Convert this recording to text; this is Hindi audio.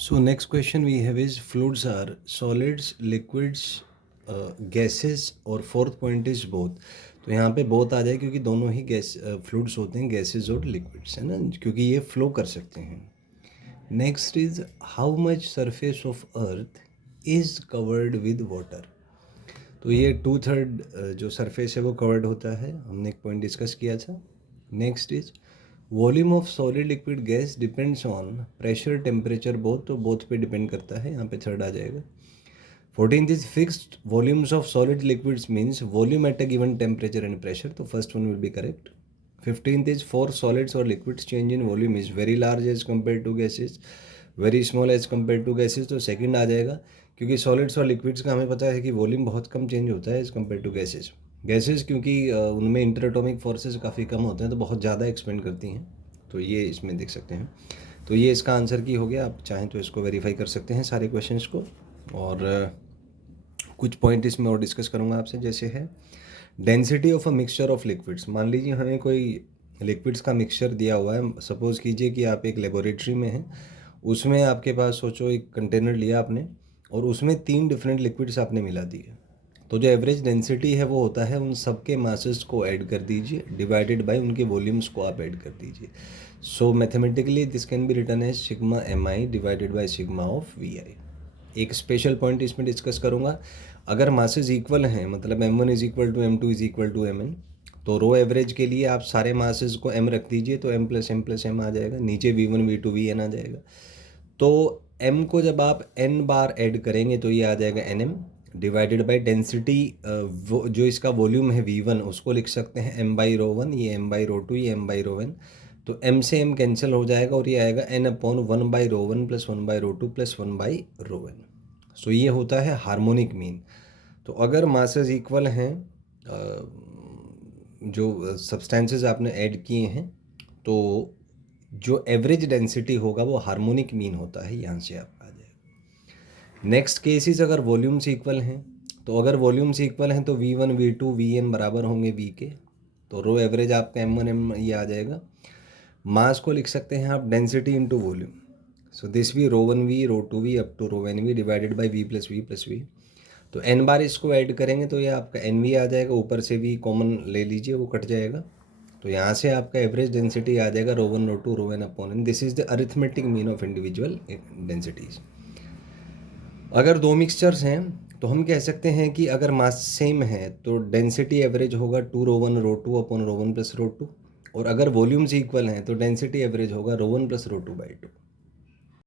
So next question we have is fluids are solids, liquids, gases और fourth point is both. तो यहाँ पे both आ जाए क्योंकि दोनों ही गैस फ्लूइड्स होते हैं, गैसेज और लिक्विड्स, है ना, क्योंकि ये फ्लो कर सकते हैं. Next is how much surface of earth is covered with water. तो ये 2/3 जो सरफेस है वो कवर्ड होता है, हमने एक पॉइंट डिस्कस किया था. Next is volume of solid liquid gas depends on pressure temperature both. तो बोथ पे डिपेंड करता है, यहाँ पे थर्ड आ जाएगा. 14th is fixed volumes of solid liquids means volume at a given temperature and pressure. तो first one will be correct. 15th is for solids और liquids change in volume is very large as compare to gases, very small as compare to gases. तो सेकंड आ जाएगा क्योंकि सॉलिड्स और लिक्विड्स का हमें पता है कि वॉल्यूम बहुत कम चेंज होता है as compare to gases. Gases क्योंकि उनमें इंटरएटॉमिक फोर्सेस काफ़ी कम होते हैं तो बहुत ज़्यादा एक्सपेंड करती हैं. तो ये इसमें देख सकते हैं. तो ये इसका आंसर की हो गया. आप चाहें तो इसको वेरीफाई कर सकते हैं सारे क्वेश्चंस को. और कुछ पॉइंट इसमें और डिस्कस करूँगा आपसे. जैसे है density of a mixture of liquids. मान लीजिए हमें कोई लिक्विड्स का मिक्सचर दिया हुआ है. सपोज़ कीजिए कि आप एक लेबोरेटरी में हैं, उसमें आपके पास सोचो एक कंटेनर लिया आपने और उसमें 3 डिफरेंट लिक्विड्स आपने मिला दिए. तो जो एवरेज डेंसिटी है वो होता है उन सब के मासेस को ऐड कर दीजिए डिवाइडेड बाय उनके वॉल्यूम्स को आप ऐड कर दीजिए. So mathematically this can be written as sigma M I divided by sigma of V I. एक स्पेशल पॉइंट इसमें डिस्कस करूँगा. अगर मासेस इक्वल हैं, मतलब m1 is equal to m2 is equal to mn, तो रो एवरेज के लिए आप सारे मासेस को m रख दीजिए तो m+m+m आ जाएगा. नीचे v1 v2 vn आ जाएगा. तो m को जब आप n बार ऐड करेंगे तो ये आ जाएगा nm डिवाइडेड बाय डेंसिटी. जो इसका वॉल्यूम है v1 उसको लिख सकते हैं m बाई रो वन, ये m बाई रो टू, ये m बाई रो वन. तो m से m कैंसिल हो जाएगा और ये आएगा n/1 by rho one plus 1 by rho two plus 1 by rho one. So ये होता है हार्मोनिक मीन. तो अगर मासेस इक्वल हैं, जो सब्सटेंसेस आपने ऐड किए हैं, तो जो एवरेज डेंसिटी होगा वो हार्मोनिक मीन होता है. यहाँ से आप आ जाएगा. नेक्स्ट केसेस अगर वॉल्यूम्स इक्वल हैं, तो अगर वॉल्यूम्स इक्वल हैं तो v1 v2 vn बराबर होंगे v के. तो रो एवरेज आपका m1 m ये आ जाएगा. मास को लिख सकते हैं आप density into volume. So this भी rho one V rho two V up to rho N V divided by V plus V plus V. तो n बार इसको ऐड करेंगे तो ये आपका एन वी आ जाएगा. ऊपर से भी कॉमन ले लीजिए, वो कट जाएगा. तो यहाँ से आपका एवरेज डेंसिटी आ जाएगा rho one rho two rho N upon N. This is the arithmetic mean of individual densities. अगर दो मिक्सचर्स हैं तो हम कह सकते हैं कि अगर मास सेम है तो डेंसिटी एवरेज होगा 2 rho one rho two upon rho one plus rho two. और अगर वॉल्यूम्स इक्वल हैं तो डेंसिटी एवरेज होगा rho one plus rho two by to.